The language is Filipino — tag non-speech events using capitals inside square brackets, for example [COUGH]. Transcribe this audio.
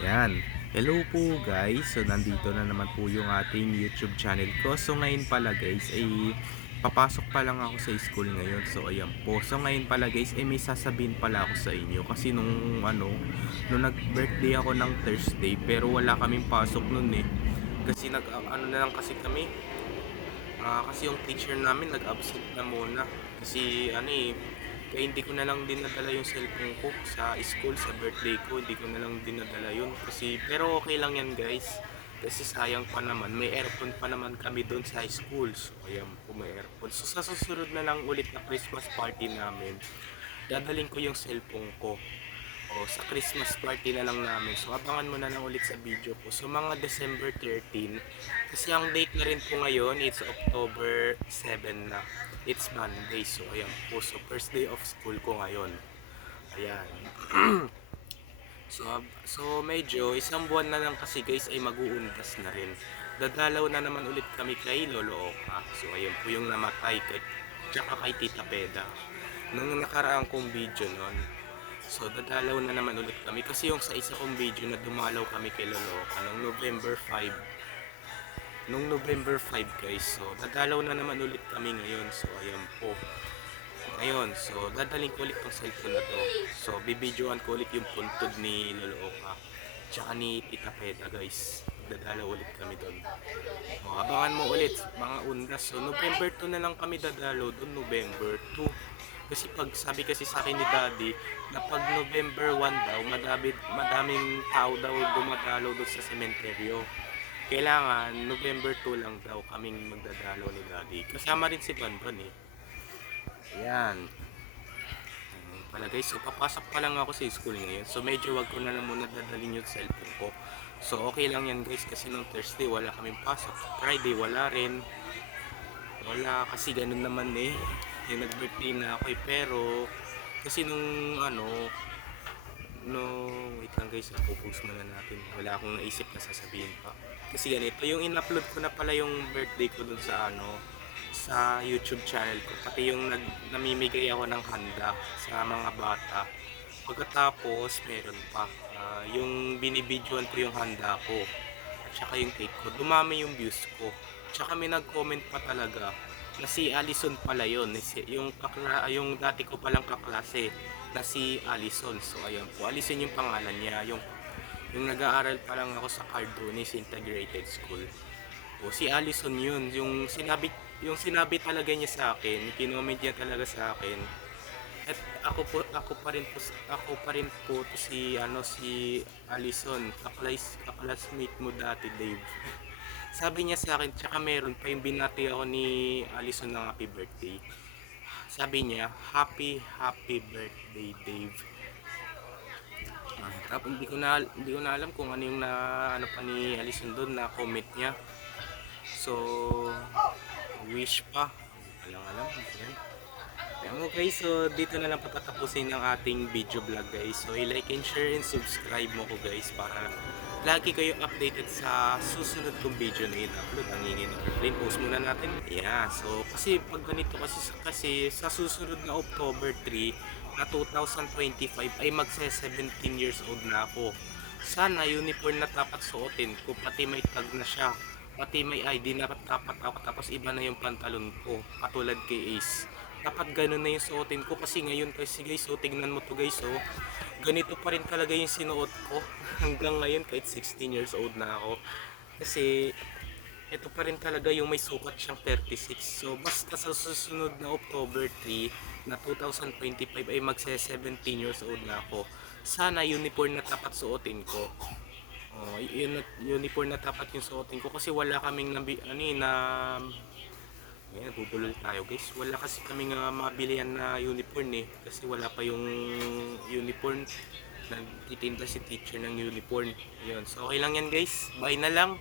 Yan. Hello po guys. So nandito na naman po yung ating YouTube channel ko. So ngayon pala guys ay papasok pa lang ako sa school ngayon. So ayan po. So ngayon pala guys ay may sasabihin pala ako sa inyo kasi nung ano nung nag-birthday ako ng Thursday pero wala kaming pasok nun eh. Kasi nag ano na lang kasi kami Ah, kasi yung teacher namin nag-absent na muna. Kasi ano eh, kaya hindi ko na lang dinadala yung cellphone ko sa school, sa birthday ko. Hindi ko na lang dinadala yun. Kasi, pero okay lang yan guys. Kasi sayang pa naman, may aircon pa naman kami doon sa school. So, ayan po may aircon. So, sa susunod na lang ulit na Christmas party namin, dadaling ko yung cellphone ko. O, sa Christmas party na lang namin. So, abangan mo na lang ulit sa video ko. So, mga December 13. Kasi ang date na rin po ngayon, it's October 7 na. It's Monday. So, ayan po. So, first day of school ko ngayon. Ayan. [CLEARS THROAT] so, so, medyo isang buwan na lang kasi guys ay mag-uundas na rin. Dadalaw na naman ulit kami kay Lolo Oka. So, ayun po yung namatay kay, tsaka kay Tita Peda. Nung nakaraang kong video nun, So, dadalaw na naman ulit kami. Kasi yung sa isa kong video na dumalaw kami kay Loloka noong November 5. Nung November 5 guys. So, dadalaw na naman ulit kami ngayon. So, ayan po. Ngayon, so, dadaling ko ulit tong cellphone na to. So, bibidyoan ko ulit yung puntod ni Loloka. Tsaka ni Tita guys. Dadalaw ulit kami doon. O, abangan mo ulit mga undas. So, November 2 na lang kami dadalaw doon. November 2. Kasi pag sabi kasi sa akin ni Daddy na pag November 1 daw, madami, madaming tao daw dumadalaw doon sa sementeryo. Kailangan November 2 lang daw kaming magdadalaw ni Daddy. Kasama rin si Banban eh. Ayan. Pala guys, so papasok pa lang ako sa school ngayon. So medyo wag ko na lang muna dadalhin yung cellphone ko. So okay lang yan guys kasi nung Thursday wala kaming pasok. Friday wala rin. Wala kasi ganun naman eh. Yung nag-birthday na ako eh. Pero kasi nung ano no wait lang guys post muna natin. Wala akong naisip na sasabihin pa. Kasi ganito yung in-upload ko na pala yung birthday ko dun sa ano sa YouTube channel ko. Pati yung nag, namimigay ako ng handa sa mga bata. Pagkatapos meron pa. Ah, yung binibidyoan ko yung handa ko. At saka yung cake ko. Dumami yung views ko. Tsaka may nag-comment pa talaga na si Allison pala yun. Yung, kakla, yung dati ko palang kaklase na si Allison so ayan po. Allison yung pangalan niya. Yung yung nag-aaral pa lang ako sa Cardones Integrated School. O si Allison yun. Yung sinabi yung sinabi talaga niya sa akin kinoment niya talaga sa akin. At ako po ako pa rin po ako pa rin po to si ano si Allison kaklas kaklasmate mo dati Dave [LAUGHS] sabi niya sa akin tsaka meron pa yung binati ako ni Allison ng happy birthday. Sabi niya happy happy birthday Dave. Ah, tapos hindi ko na hindi ko na alam kung ano yung na ano pa ni Allison doon na comment niya. So wish pa. Walang alam yan Ayan mo guys, so dito na lang patatapusin ang ating video vlog guys. So i-like and share and subscribe mo ko guys para lagi kayo updated sa susunod kong video na in-upload. Ang ingin rin post muna natin. Yeah, so kasi pag ganito kasi, kasi sa susunod na October 3 na 2025 ay magse 17 years old na ako. Sana uniform na dapat suotin ko pati may tag na siya. Pati may ID na dapat ako tapos iba na yung pantalon ko katulad kay Ace dapat ganun na yung suotin ko kasi ngayon kasi guys so tignan mo to guys oh ganito pa rin talaga yung sinuot ko. [LAUGHS] Hanggang ngayon kahit 16 years old na ako. Kasi ito pa rin talaga yung may sukat siyang 36 so basta sa susunod na October 3 na 2025 ay magse 17 years old na ako. Sana uniform na tapat suotin ko. Oh, yun, uniform na tapat yung suotin ko kasi wala kaming nabi, ano eh, na ngayon, bubulol tayo guys. Wala kasi kami nga mabilihan na uniform eh. Kasi wala pa yung uniform. Nagtitinda si teacher ng uniform. Yun. So okay lang yan guys. Bye na lang.